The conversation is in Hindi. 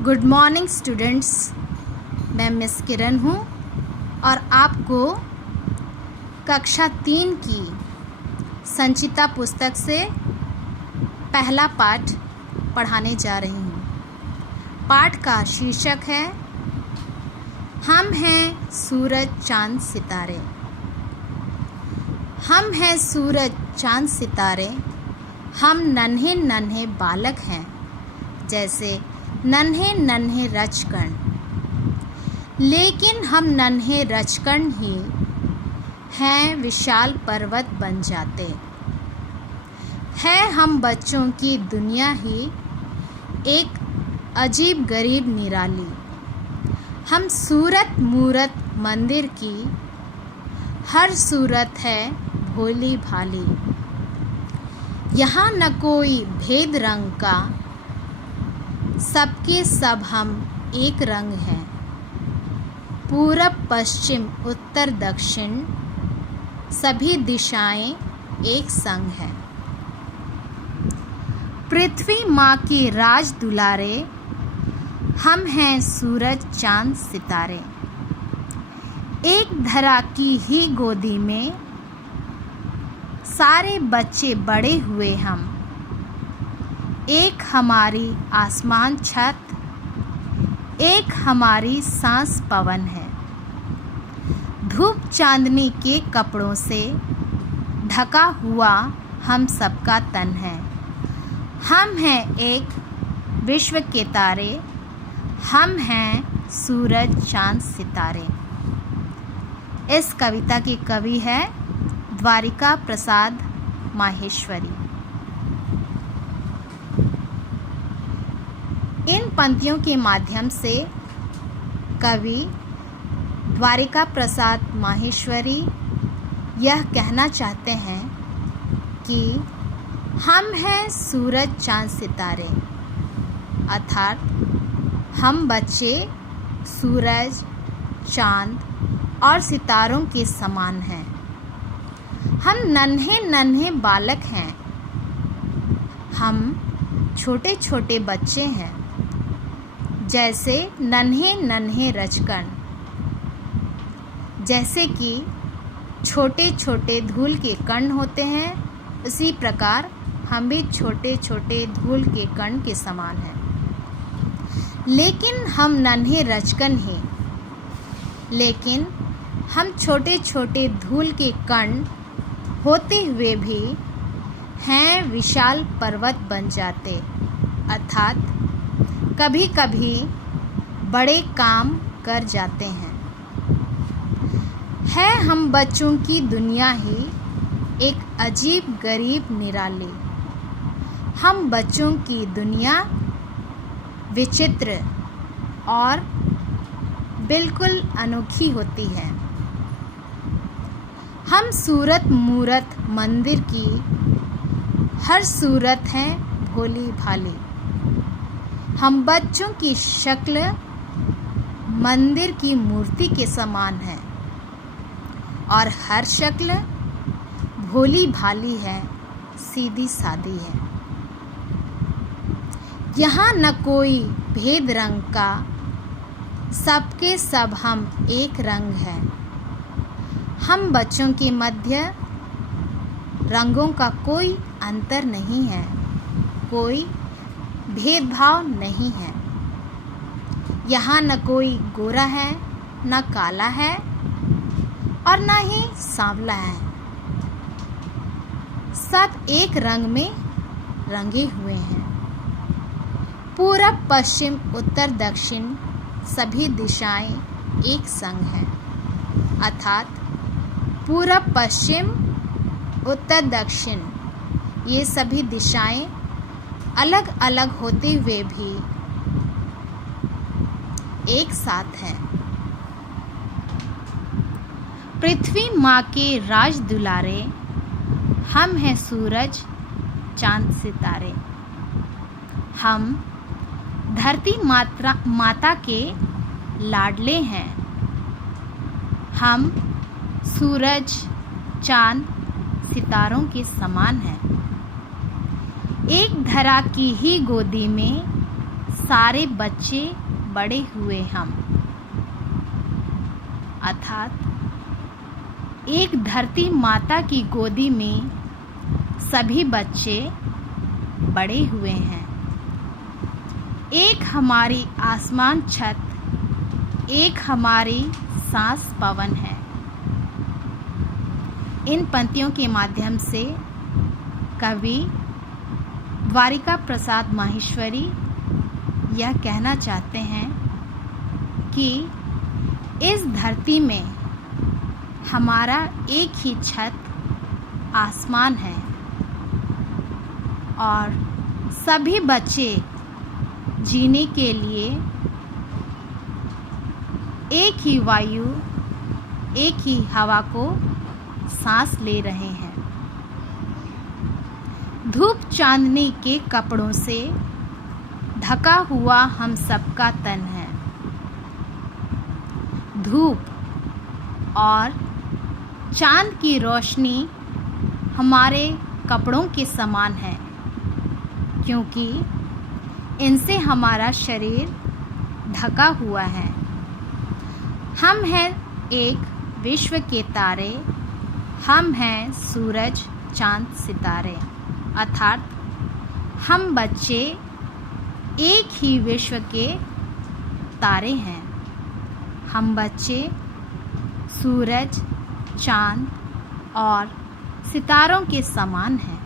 गुड मॉर्निंग स्टूडेंट्स, मैं मिस किरण हूँ और आपको कक्षा 3 की संचिता पुस्तक से पहला पाठ पढ़ाने जा रही हूँ। पाठ का शीर्षक है हम हैं सूरज चांद सितारे। हम हैं सूरज चांद सितारे, हम नन्हे नन्हे बालक हैं, जैसे नन्हे नन्हे रजकण। लेकिन हम नन्हे रजकण ही हैं, विशाल पर्वत बन जाते हैं। हम बच्चों की दुनिया ही एक अजीब गरीब निराली। हम सूरत मूरत मंदिर की, हर सूरत है भोली भाली। यहाँ न कोई भेद रंग का, सबके सब हम एक रंग हैं। पूरब पश्चिम उत्तर दक्षिण, सभी दिशाएं एक संग हैं। पृथ्वी माँ के राज दुलारे, हम हैं सूरज चांद सितारे। एक धरा की ही गोदी में, सारे बच्चे बड़े हुए हम। एक हमारी आसमान छत, एक हमारी सांस पवन है। धूप चांदनी के कपड़ों से ढका हुआ हम सबका तन है। हम हैं एक विश्व के तारे, हम हैं सूरज चांद सितारे। इस कविता के कवि है द्वारिका प्रसाद माहेश्वरी। इन पंक्तियों के माध्यम से कवि द्वारिका प्रसाद माहेश्वरी यह कहना चाहते हैं कि हम हैं सूरज चांद सितारे, अर्थात हम बच्चे सूरज, चांद और सितारों के समान हैं। हम नन्हे नन्हे बालक हैं, हम छोटे छोटे बच्चे हैं, जैसे नन्हे नन्हे रजकण। जैसे कि छोटे छोटे धूल के कण होते हैं, उसी प्रकार हम भी छोटे छोटे धूल के कण के समान हैं। लेकिन हम नन्हे रजकण हैं, लेकिन हम छोटे छोटे धूल के कण होते हुए भी हैं, विशाल पर्वत बन जाते, अर्थात कभी कभी बड़े काम कर जाते हैं। है हम बच्चों की दुनिया ही एक अजीब गरीब निराली। हम बच्चों की दुनिया विचित्र और बिल्कुल अनोखी होती है। हम सूरत मूरत मंदिर की, हर सूरत है भोली भाली। हम बच्चों की शक्ल मंदिर की मूर्ति के समान है और हर शक्ल भोली भाली है, सीधी सादी है। यहाँ न कोई भेद रंग का, सबके सब हम एक रंग हैं। हम बच्चों के मध्य रंगों का कोई अंतर नहीं है, कोई भेदभाव नहीं है। यहाँ न कोई गोरा है, न काला है और न ही सांवला है। सब एक रंग में रंगे हुए हैं। पूरब पश्चिम उत्तर दक्षिण, सभी दिशाएं एक संग हैं, अर्थात पूरब पश्चिम उत्तर दक्षिण, ये सभी दिशाएं अलग अलग होते हुए भी एक साथ हैं। पृथ्वी माँ के राज दुलारे, हम हैं सूरज चांद सितारे। हम धरती माता के लाडले हैं। हम सूरज चांद सितारों के समान हैं। एक धरा की ही गोदी में, सारे बच्चे बड़े हुए हम। अर्थात एक धरती माता की गोदी में सभी बच्चे बड़े हुए हैं। एक हमारी आसमान छत, एक हमारी सांस पवन है। इन पंक्तियों के माध्यम से कवि द्वारिका प्रसाद माहेश्वरी यह कहना चाहते हैं कि इस धरती में हमारा एक ही छत आसमान है और सभी बच्चे जीने के लिए एक ही वायु, एक ही हवा को सांस ले रहे हैं। धूप चांदनी के कपड़ों से ढका हुआ हम सबका तन है। धूप और चांद की रोशनी हमारे कपड़ों के समान है, क्योंकि इनसे हमारा शरीर ढका हुआ है। हम हैं एक विश्व के तारे, हम हैं सूरज चांद सितारे। अर्थात हम बच्चे एक ही विश्व के तारे हैं। हम बच्चे सूरज, चांद और सितारों के समान हैं।